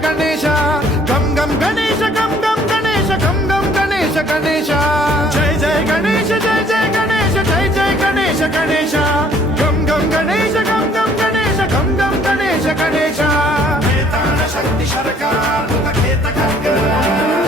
గణేశ గం గం గణేశ గం గం గణేశ గం గం గణేశ గణేశ జయ జయ గణేశ జయ జయ గణేశ జయ జయ గణేశ గణేశ గం గం గణేశ గం గం గణేశ గం గం గణేశ గణేశ శక్తి సర్కార్ ఖేత ఖడ్గ